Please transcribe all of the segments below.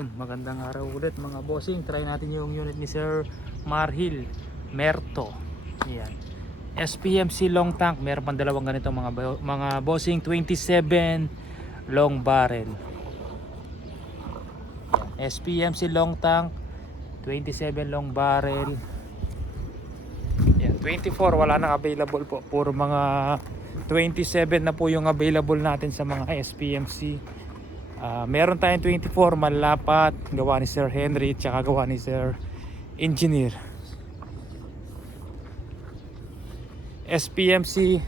Magandang araw ulit mga bossing. Try natin yung unit ni Sir Marhil Merto. Yan. SPMC long tank. Meron pang dalawang ganito mga bossing, 27 long barrel. Yan. SPMC long tank, 27 long barrel. Yan. 24 wala nang available po. Puro mga 27 na po yung available natin sa mga SPMC. Meron tayong 24 malapat, gawa ni Sir Henry tsaka gawa ni Sir Engineer. SPMC.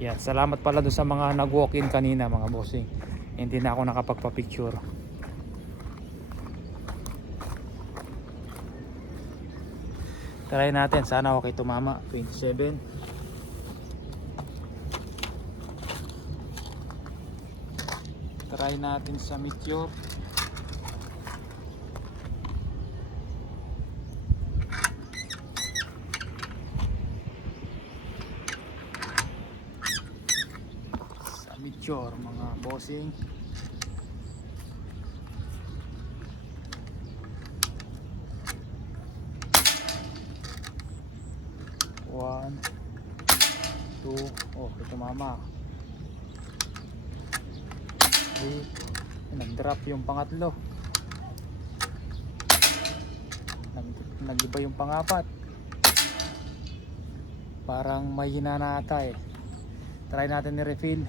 Yan, salamat pala doon sa mga nag-walk-in kanina mga bossing. Hindi na ako nakapagpa-picture. Try natin, sana okay tumama. 27. Try natin sa Meteor. Sa Meteor mga bossing. One, two, oh ito mama. Nag-drop yung pangatlo. Nag-iba yung pangapat. Parang mahina na ata eh. Try natin i-refill.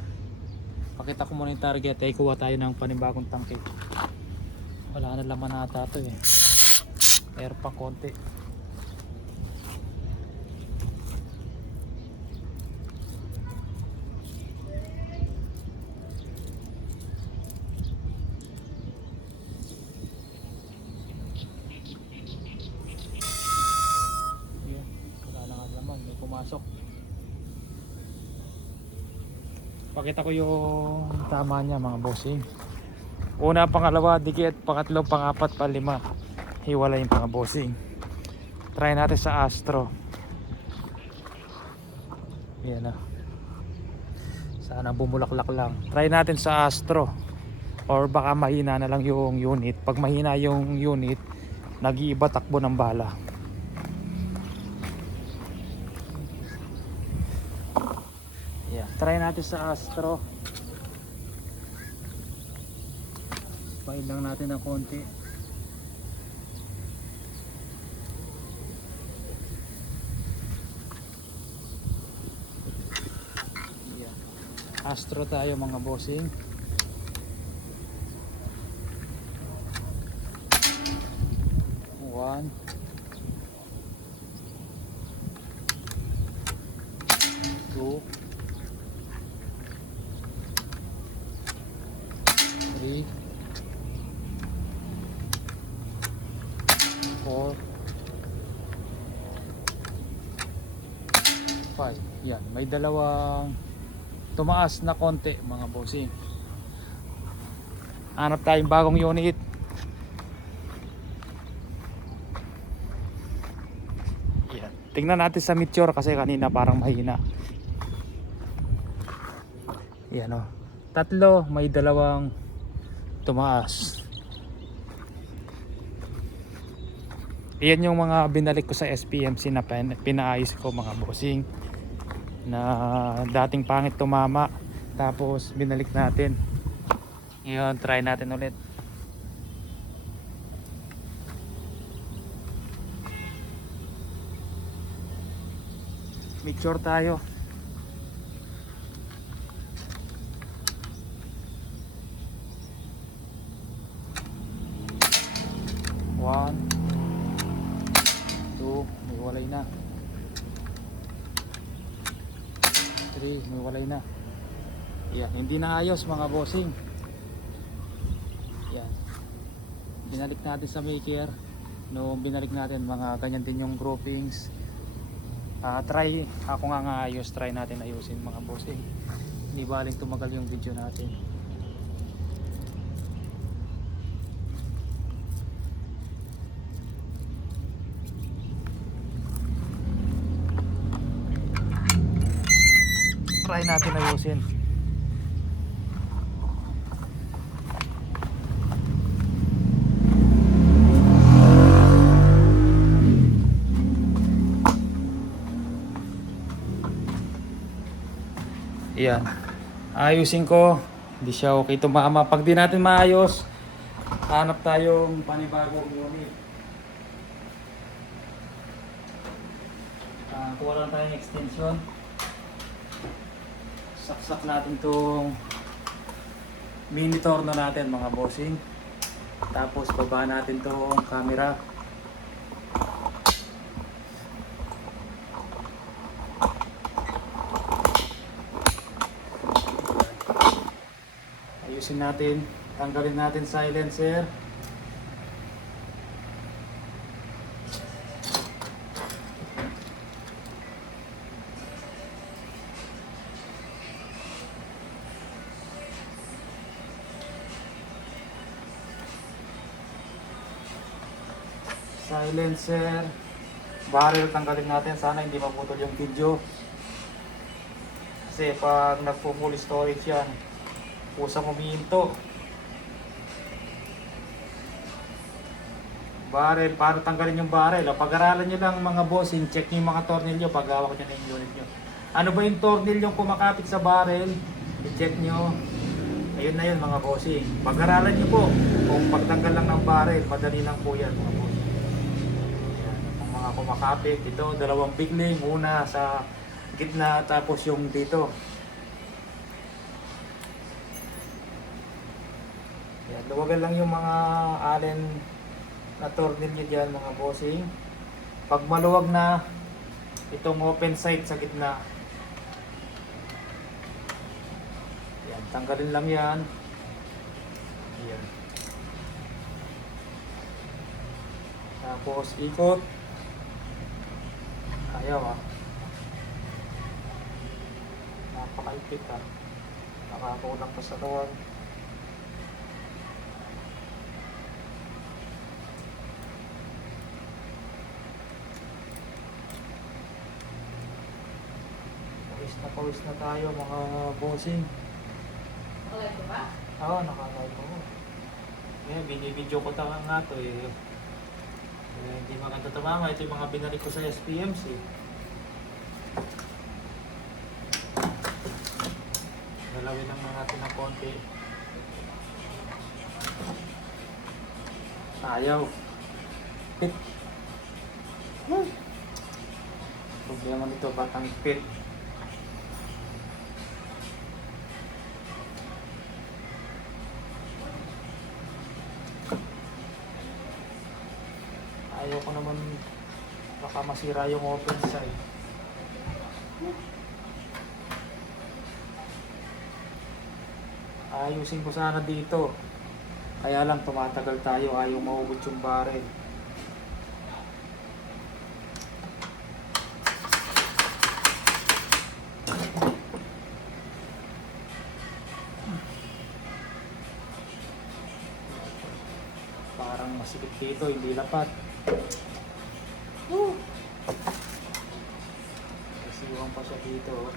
Pakita ko muna yung target. Kuha tayo ng panibagong tangke. Wala na laman na ata ito eh. Air pa konti. Pumasok. Pakita ko yung tama niya mga bossing. Una, pangalawa, dikit, pangatlo, pangapat, panlima. Hiwala yung mga bossing. Try natin sa Astro. Yan na. Sana bumulaklak lang. Try natin sa Astro. Or baka mahina na lang yung unit. Pag mahina yung unit, nag-iiba takbo ng bala. Try natin sa Astro. Paid lang natin ng konti. Yeah. Astro tayo mga bossing. One, two, 3, 4, 5. Yan, may dalawang tumaas na konti mga bossing. Hanap tayong bagong unit. Yan. Tingnan natin sa Meteor kasi kanina parang mahina. Yan o. Tatlo, may dalawang tumaas. Iyan yung mga binalik ko sa SPMC na pinaayos ko mga bossing, na dating pangit tumama, tapos binalik natin. Ngayon try natin ulit. Make sure tayo. One, two, may walay na. 3, may walay na. Yan, hindi na ayos mga bossing. Yan. Binalik natin sa maker. Noong binalik natin, mga ganyan din yung groupings. Try, ako nga ayos, try natin ayusin mga bossing. Hindi baling tumagal yung video natin. Try natin ayusin. Yan. Ayusin ko. Hindi siya okay tumama. Pag di natin maayos, hanap tayong panibagong unit. Kuha lang tayong extension. Saksak natin itong mini torno natin mga bossing. Tapos baba natin itong camera. Ayusin natin. Tanggalin natin silencer. Silencer, barrel tanggalin natin, sana hindi maputol yung video kasi pag nagpo-full storage yan, pusang humihinto. Barrel, paano tanggalin yung barrel? Pag-aralan nyo lang mga bossing, check nyo yung mga tornilyo pag hawak nyo na yung unit nyo. Ano ba yung tornilyong kumakapit sa barrel? I-check nyo. Ayun na yun mga bossing. Pag-aralan nyo po kung pagtanggal lang ng barrel, madali lang po yan mga bossing. Kumakapit ito, dalawang bigling, una sa gitna tapos yung dito. Yan, luwagan lang yung mga allen na tornilyo dyan mga bossing. Pag maluwag na itong open side sa gitna, yan, tanggalin lang yan. Yan. Tapos ikot. Ayaw napakaipit nakakulang pa sa luwag. Pawis na tayo mga bossing. Nakalive ko ba? Oo, nakalive ko. Binibidyo ko nga to eh. Hindi maganda tumama. Ito yung mga binalik ko sa SPMC. Galawin lang natin ng konti. Ayaw. Pit. Problema nito, batang pit. Ayaw ko naman baka masira yung open side. Ayusin ko sana dito. Kaya lang tumatagal tayo, ayaw maubot yung barrel. Parang masikip dito, hindi lapat. Kasiwang pa siya dito.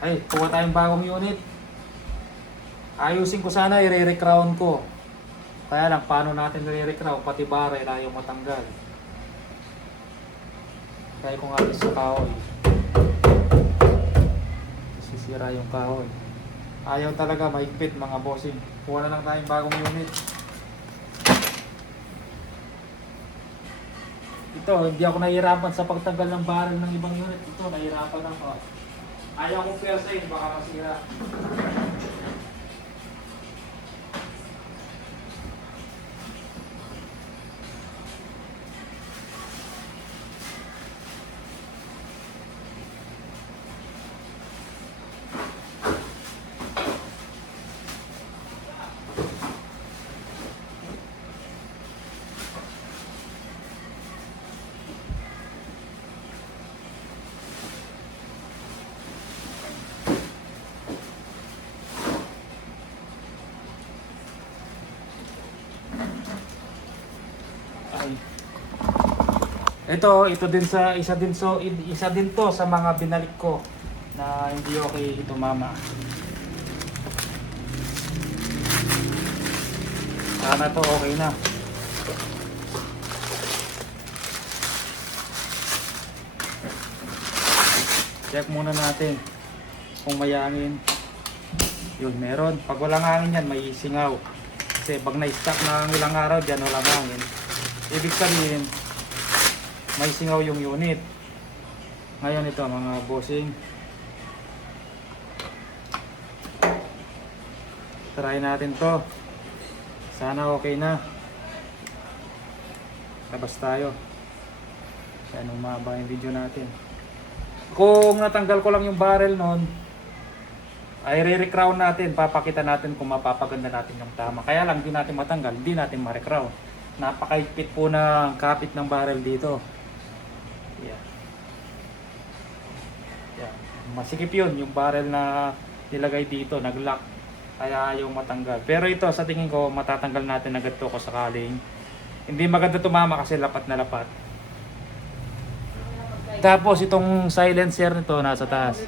Ay, kuha tayong bagong unit. Ayusin ko sana, i-re-crown ko. Kaya lang, paano natin i-re-crown? Pati barrel ayaw matanggal. Kaya kung alis sa kahoy, sisira yung kahoy. Ayaw talaga, mahigpit mga bossing. Kuha na lang tayong bagong unit. Ito, hindi ako nahihirapan sa pagtanggal ng barrel ng ibang unit. Ito, nahihirapan ako. Ayaw kong persain, baka masira. Ito din sa isa din to sa mga binalik ko na hindi okay ito mama. Sana to okay na. Check muna natin kung may hangin. Yun, meron. Pag walang hangin yan, may singaw. Kasi pag na-stuck na ilang araw dyan, walang hangin. Ibig sabihin, may singaw yung unit. Ngayon ito mga bossing. Try natin to. Sana okay na. Labas tayo. Yan, umaba yung video natin. Kung natanggal ko lang yung barrel nun, ay re-recrown natin. Papakita natin kung mapapaganda natin yung tama. Kaya lang di natin matanggal, di natin ma-recrown. Napakaigpit po ng kapit ng barrel dito. Yan. Yan. Masikip yun yung barrel na nilagay dito, nag-lock. Kaya ayaw matanggal. Pero ito sa tingin ko matatanggal natin agad to kung sakaling hindi maganda tumama kasi lapat na lapat. Tapos itong silencer nito nasa taas.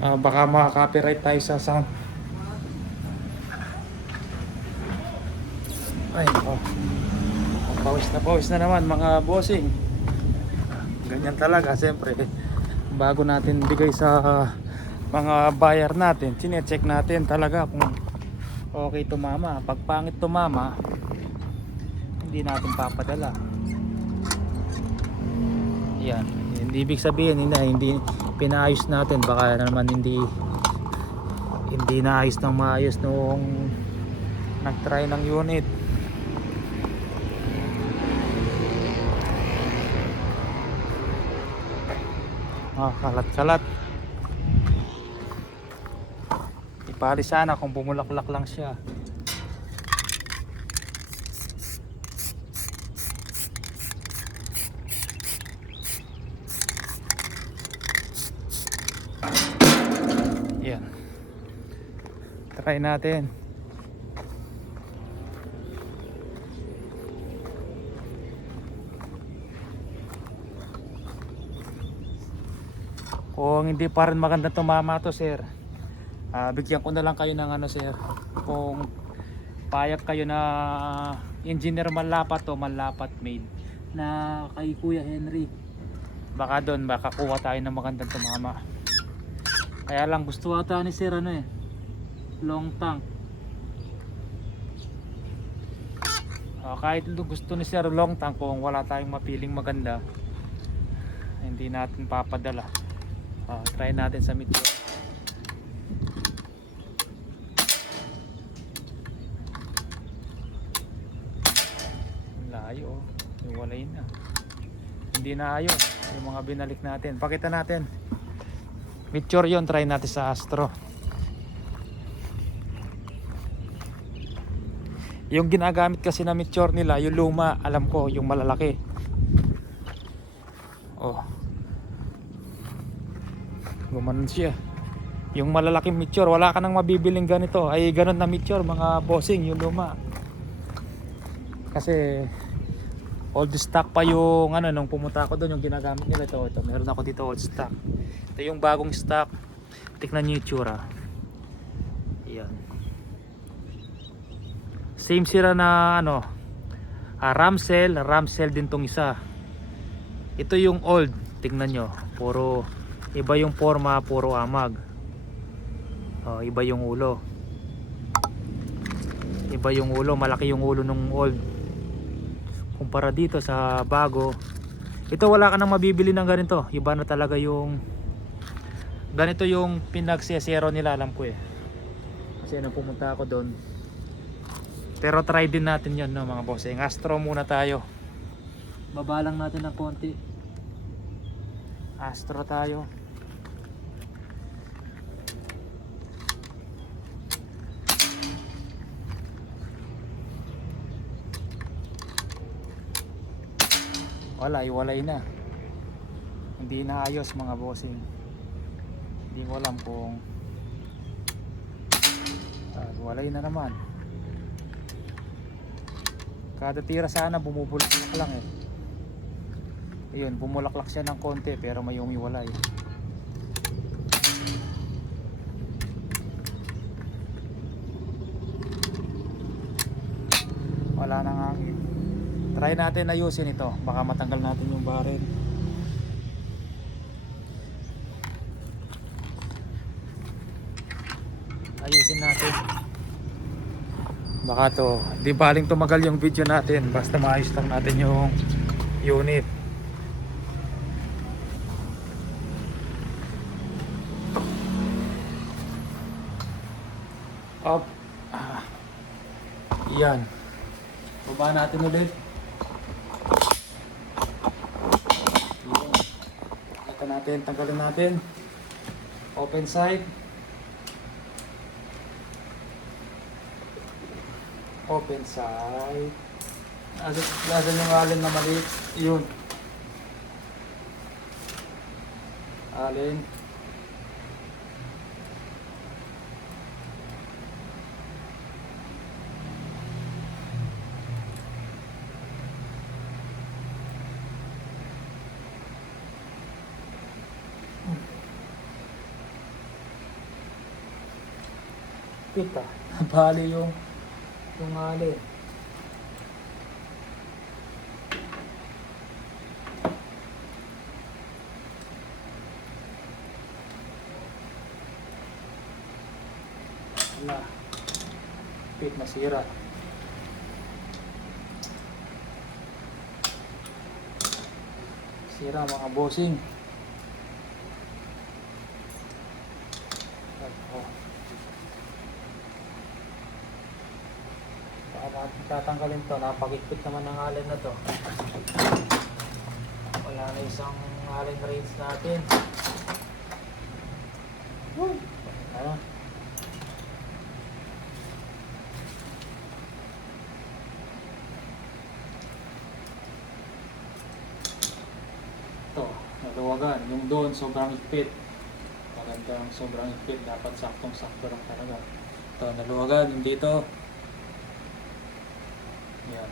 Baka maka-copyright tayo sa sound. Ay, oh. Pawis na naman mga bossing. Ganyan talaga siyempre. Bago natin bigay sa mga buyer natin, chine-check natin talaga kung okay tumama. Pag pangit tumama, hindi natin papadala. Yan, hindi ibig sabihin hindi pinaayos natin, baka naman hindi naayos ng maayos nung nag-try ng unit. Kalat-kalat. Ipali sana kung bumulaklak lang siya. Yan. Try natin. Kung hindi pa rin maganda tumama to sir, bigyan ko na lang kayo ng ano sir, kung payag kayo na engineer manlapat o manlapat made na kay Kuya Henry, baka doon kuha tayo ng magandang tumama. Kaya lang gusto ata ni sir long tank. Kahit gusto ni sir long tank, kung wala tayong mapiling maganda, hindi natin papadala. Try natin sa Meteor. Layo, iwalay na. Hindi na ayos yung mga binalik natin. Pakita natin. Meteor yon, try natin sa Astro. Yung ginagamit kasi na Meteor nila, yung luma, alam ko, yung malalaki. Gumanon siya. Yung malalaking Meteor, wala ka nang mabibiling ganito. Ay ganon na Meteor mga bossing, yung luma. Kasi old stock pa yung nung pumunta ako doon, yung ginagamit nila ito. Meron ako dito old stock. Ito yung bagong stock. Tiknan niyo yung itsura. Ayan. Same sira na Ramsel din tong isa. Ito yung old. Tingnan nyo, puro iba yung forma, puro amag. Iba yung ulo. Iba yung ulo, malaki yung ulo nung old. Kumpara dito sa bago. Ito wala ka nang mabibili ng ganito. Iba na talaga yung ganito yung pinagsesero nila, alam ko kasi nung pumunta ako doon. Pero try din natin yun mga bossing. Astro muna tayo. Baba lang natin ng konti. Astro tayo. Walay na. Hindi na ayos mga bossing. Hindi ko alam kung walay na naman. Kada tira sana bumubulaklak lang Ayun, bumulaklak siya ng konti pero may umiwalay. Wala nang hangin. Try natin ayusin ito. Baka matanggal natin yung barrel. Ayusin natin. Baka to, di baling tumagal yung video natin. Basta maayos lang natin yung unit. Up. Yan. Baba natin ulit. Yan. Ito natin, tanggalin natin. Open side. Open side. Lasan yung alin na maliit. Yun. Alin. Kita. Bali yung alin. Wala. Pit nasira. Sira mga bossing. Oh. Baka natin tatanggalin to. Napagigpit naman ng alin na to. Wala na isang alin range natin. Ano? Naluwagan. Yung doon sobrang higpit. Magandang sobrang higpit. Dapat saktong-sakto lang talaga. Ito, naluwagan. Yung dito. Yan.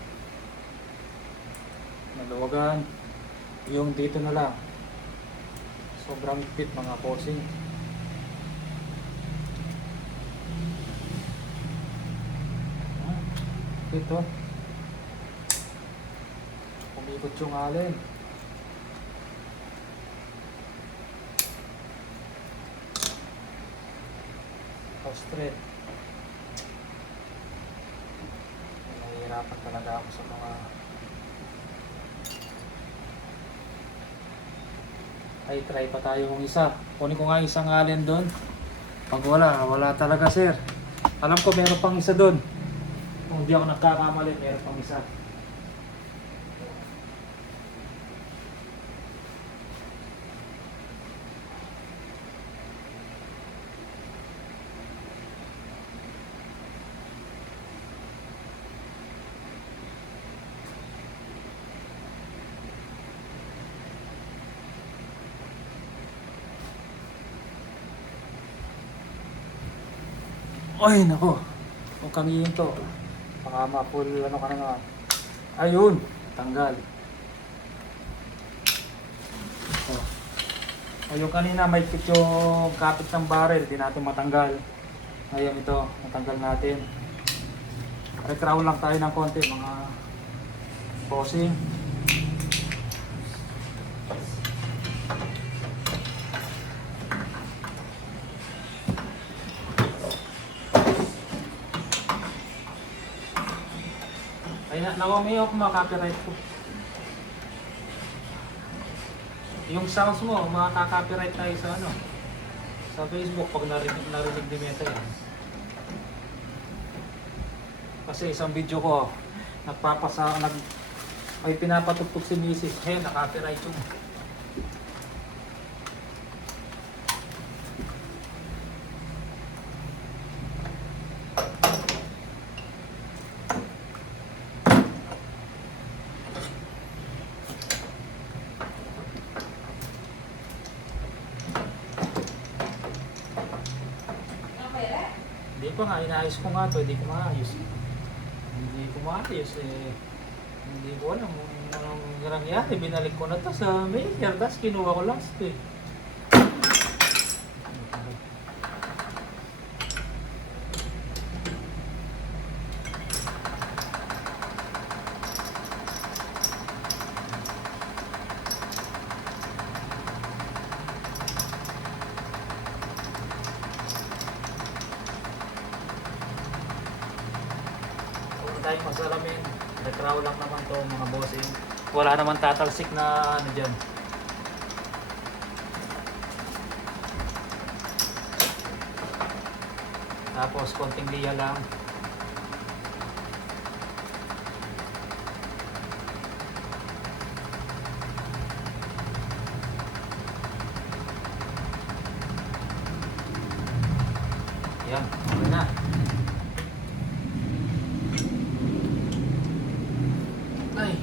Naluwagan. Yung dito na lang. Sobrang higpit mga bossing. Ito. Umikot yung alin. Straight. Nahihirapan talaga ako sa mga ay try pa tayo kung isa. Kunin ko nga isang alin doon. Pag wala talaga sir. Alam ko meron pang isa doon. Kung hindi ako nagkakamali, meron pang isa. Ay, nako. Huwag kang hihinto. Baka ma-full ano ka na nga. Ayun, tanggal. Oh. Ayun kanina may fit yung kapit ng barrel, di natin matanggal. Ngayon ito, natanggal natin. Recrown lang tayo ng konti mga bossing. Ay, nawami ako makaka-copyright ko. Yung sounds mo, makaka-copyright tayo sa ano, sa Facebook pag narinig ni Meta yan. Kasi isang video ko, ay pinapatugtog si Mrs. Hey, na-copyright yung. Hindi pa nga, inaayos ko nga to, hindi ko maayos. Hindi ko maayos eh. Hindi ko alam kung anong nangyari. Binalik ko na to sa maker, tapos kinuha ko last eh. tayong masalamin. Nag-crow lang naman to mga bossing. Wala naman tatalsik na ano dyan. Tapos konting liya lang. Yan, okay na. Ay.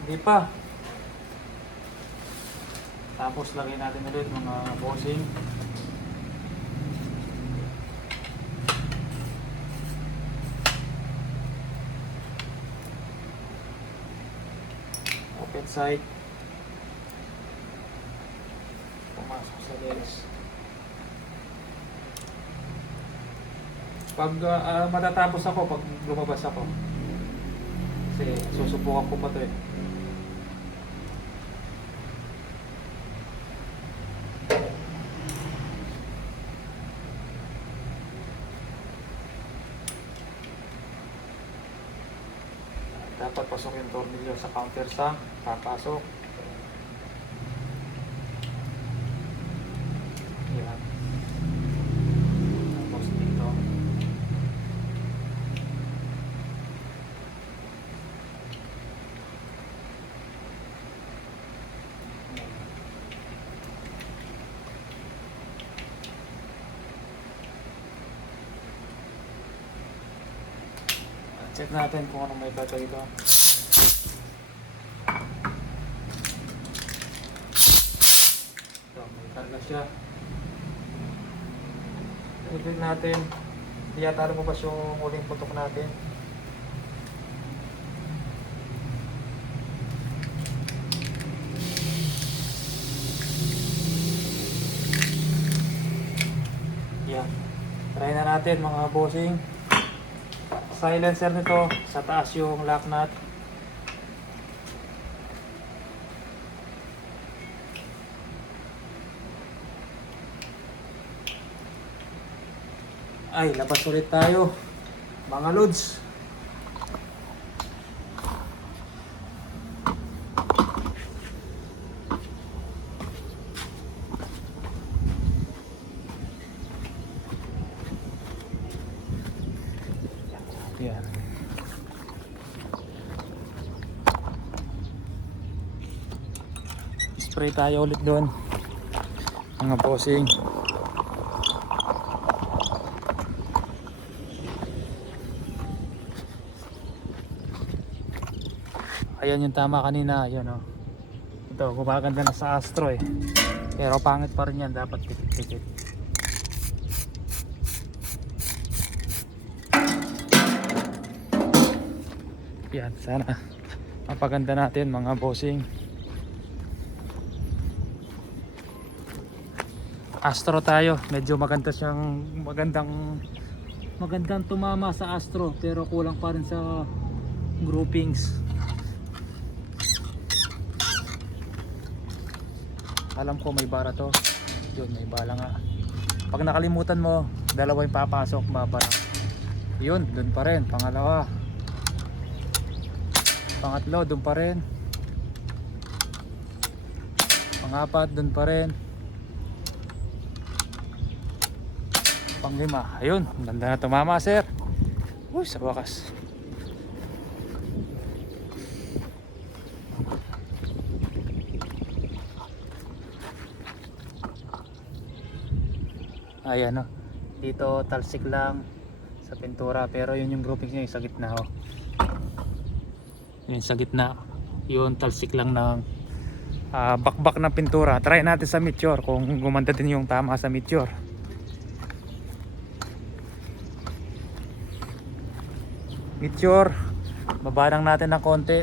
Hindi pa. Tapos lagyan natin ulit mga bossing. Open side. Pumasok sa lens. Pag matatapos ako, pag lumabas ako. Kasi susubukan ko pa ito eh. Dapat pasok yung tornilyo sa counter sa papasok. Yan. Tapos dito. Check natin kung anong may tatay ito. Ito, may karga siya. Check natin. Hindi yata lumabas yung huling putok natin. Yan. Try na natin mga bossing. Silencer nito, sa taas yung lock nut. Ay, labas ulit tayo mga lods. Yan. Spray tayo ulit doon mga bossing. Ayan yung tama kanina, ayan o. Ito, gumaganda na sa Astro eh. Pero pangit pa rin yan, dapat pikit-pikit. Yan, sana mapaganda natin mga bossing. Astro tayo, medyo maganda siyang magandang tumama sa Astro, pero kulang pa rin sa groupings. Alam ko may bara to. Yun, may bala nga. Pag nakalimutan mo, dalawa yung papasok, babara. Yun, dun pa rin. Pangalawa. Pangatlo, dun pa rin. Pangapat, dun pa rin. Panglima. Ayun, ganda na tumama, sir. Uy, sa wakas. Ayan o. Dito talsik lang sa pintura, pero yun yung grouping niya, yung sa gitna o. Yun sa gitna. Yun talsik lang ng bakbak ng pintura. Try natin sa Meteor kung gumanda din yung tama sa Meteor. Meteor, baba lang natin ng konti.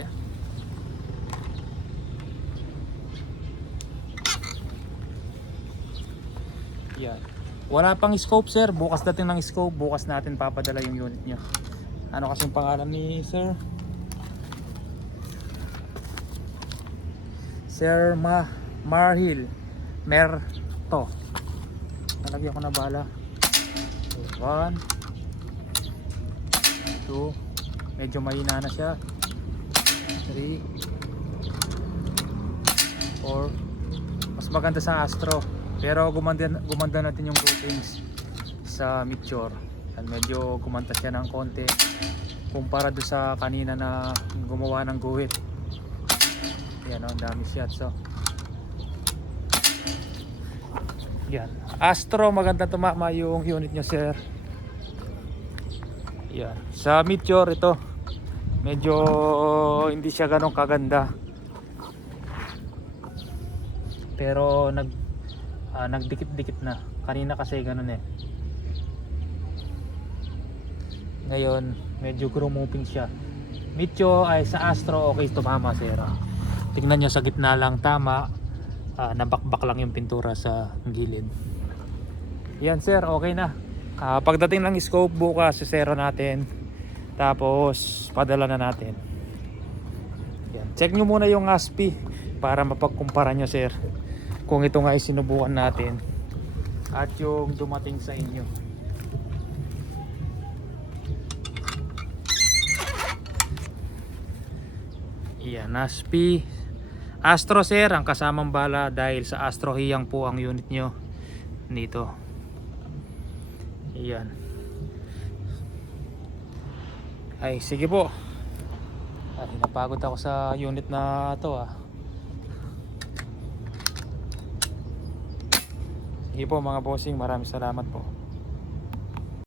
Yan. Wala pang scope sir, bukas dating ng scope, bukas natin papadala yung unit nyo. Ano kasing pangalan ni sir? Sir Marhil Merto. Nalagyan ko na bala. 1 2, medyo mahina na siya. 3 4. Mas maganda sa Astro, pero gumanda natin yung groupings sa Meteor. Medyo gumanda siya ng konti kumpara do sa kanina na gumawa ng guhit. Yan o, ang dami shots so. Yan, Astro maganda tumama yung unit nyo sir. Yan, sa Meteor ito medyo hindi siya ganong kaganda, pero nagdikit-dikit na. Kanina kasi ganun eh. Ngayon medyo grumuping siya. Meteor ay sa Astro okay tumama sir. Tingnan nyo sa gitna lang tama, nabakbak lang yung pintura sa gilid. Yan sir, okay na. Pagdating ng scope bukas sisero natin, tapos padala na natin. Yan. Check nyo muna yung ASPI para mapagkumpara nyo sir kung ito nga ay sinubukan natin at yung dumating sa inyo. Yan, ASPI Astro sir ang kasamang bala, dahil sa Astro hiyang po ang unit nyo dito. Yan. Ay sige po. Ay napagod ako sa unit na to Sige po mga bossing, maraming salamat po.